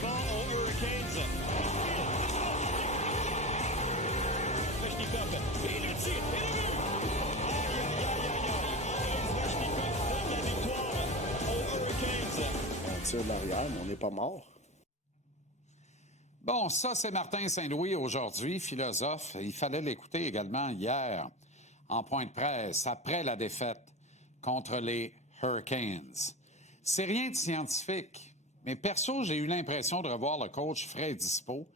devant aux Hurricanes. Svechnikov, et le tir, et le but! Aïe, aïe, aïe, aïe, aïe! Svechnikov donne la victoire aux Hurricanes. On tire de l'arrière, mais on n'est pas mort. Bon, ça, c'est Martin Saint-Louis aujourd'hui, philosophe. Il fallait l'écouter également hier, en point de presse, après la défaite contre les Hurricanes. C'est rien de scientifique, mais perso, j'ai eu l'impression de revoir le coach Fred Dispo,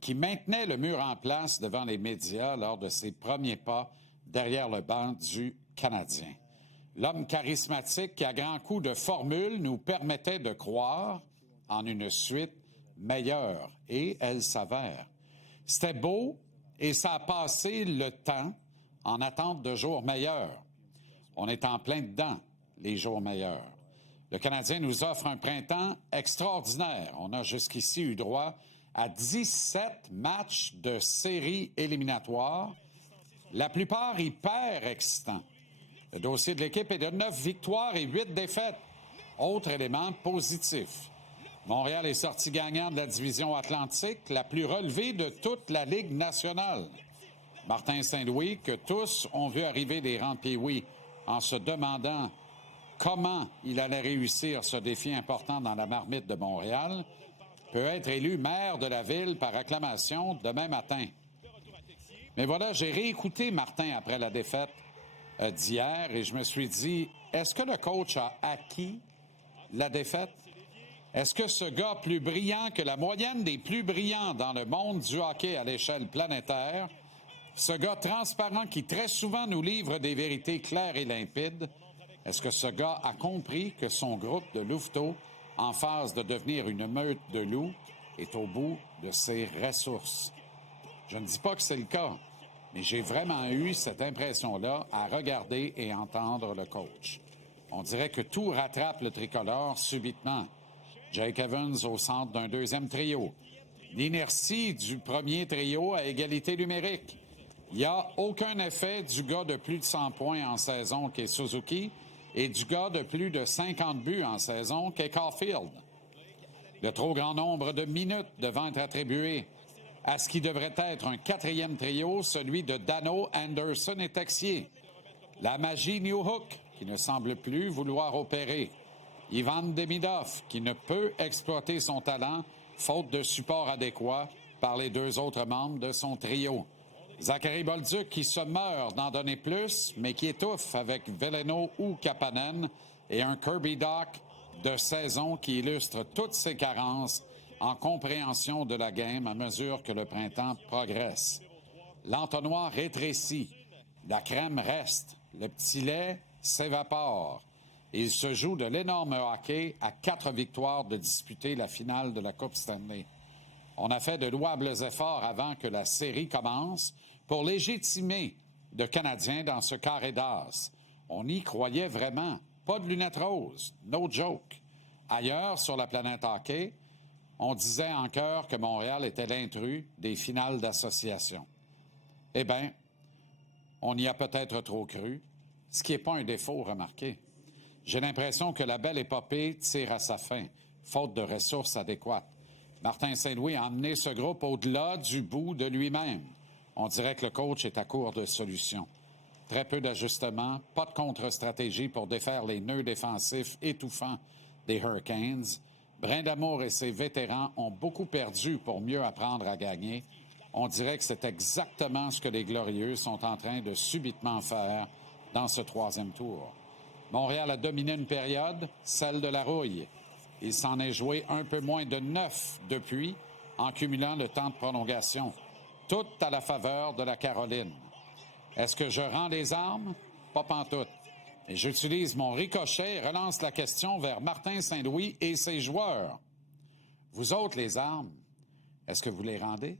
qui maintenait le mur en place devant les médias lors de ses premiers pas derrière le banc du Canadien. L'homme charismatique qui, à grands coups de formule, nous permettait de croire en une suite meilleure, et elle s'avère. C'était beau, et ça a passé le temps en attente de jours meilleurs. On est en plein dedans, les jours meilleurs. Le Canadien nous offre un printemps extraordinaire. On a jusqu'ici eu droit à 17 matchs de séries éliminatoires, la plupart hyper excitants. Le dossier de l'équipe est de 9 victoires et 8 défaites. Autre élément positif. Montréal est sorti gagnant de la division Atlantique, la plus relevée de toute la Ligue nationale. Martin Saint-Louis, que tous ont vu arriver des rangs de Pee-Wee en se demandant comment il allait réussir ce défi important dans la marmite de Montréal, peut être élu maire de la ville par acclamation demain matin. Mais voilà, j'ai réécouté Martin après la défaite d'hier et je me suis dit, est-ce que le coach a acquis la défaite? Est-ce que ce gars plus brillant que la moyenne des plus brillants dans le monde du hockey à l'échelle planétaire, ce gars transparent qui très souvent nous livre des vérités claires et limpides, est-ce que ce gars a compris que son groupe de louveteaux, en phase de devenir une meute de loups, est au bout de ses ressources? Je ne dis pas que c'est le cas, mais j'ai vraiment eu cette impression-là à regarder et entendre le coach. On dirait que tout rattrape le tricolore subitement. Jake Evans au centre d'un deuxième trio. L'inertie du premier trio à égalité numérique. Il n'y a aucun effet du gars de plus de 100 points en saison qu'est Suzuki et du gars de plus de 50 buts en saison qu'est Caulfield. Le trop grand nombre de minutes devant être attribué à ce qui devrait être un quatrième trio, celui de Dano, Anderson et Texier. La magie Newhook, qui ne semble plus vouloir opérer. Ivan Demidov, qui ne peut exploiter son talent, faute de support adéquat par les deux autres membres de son trio. Zachary Bolduc, qui se meurt d'en donner plus, mais qui étouffe avec Veleno ou Kapanen, et un Kirby Dach de saison qui illustre toutes ses carences en compréhension de la game à mesure que le printemps progresse. L'entonnoir rétrécit, la crème reste, le petit lait s'évapore. Il se joue de l'énorme hockey à 4 victoires de disputer la finale de la Coupe Stanley. On a fait de louables efforts avant que la série commence pour légitimer le Canadien dans ce carré d'as. On y croyait vraiment. Pas de lunettes roses. No joke. Ailleurs, sur la planète hockey, on disait en chœur que Montréal était l'intrus des finales d'association. Eh bien, on y a peut-être trop cru, ce qui n'est pas un défaut, remarquez. J'ai l'impression que la belle épopée tire à sa fin, faute de ressources adéquates. Martin Saint-Louis a emmené ce groupe au-delà du bout de lui-même. On dirait que le coach est à court de solutions. Très peu d'ajustements, pas de contre-stratégie pour défaire les nœuds défensifs étouffants des Hurricanes. Brindamour et ses vétérans ont beaucoup perdu pour mieux apprendre à gagner. On dirait que c'est exactement ce que les Glorieux sont en train de subitement faire dans ce troisième tour. Montréal a dominé une période, celle de la rouille. Il s'en est joué un peu moins de 9 depuis, en cumulant le temps de prolongation. Tout à la faveur de la Caroline. Est-ce que je rends les armes? Pas pantoute. Et j'utilise mon ricochet et relance la question vers Martin Saint-Louis et ses joueurs. Vous autres, les armes, est-ce que vous les rendez?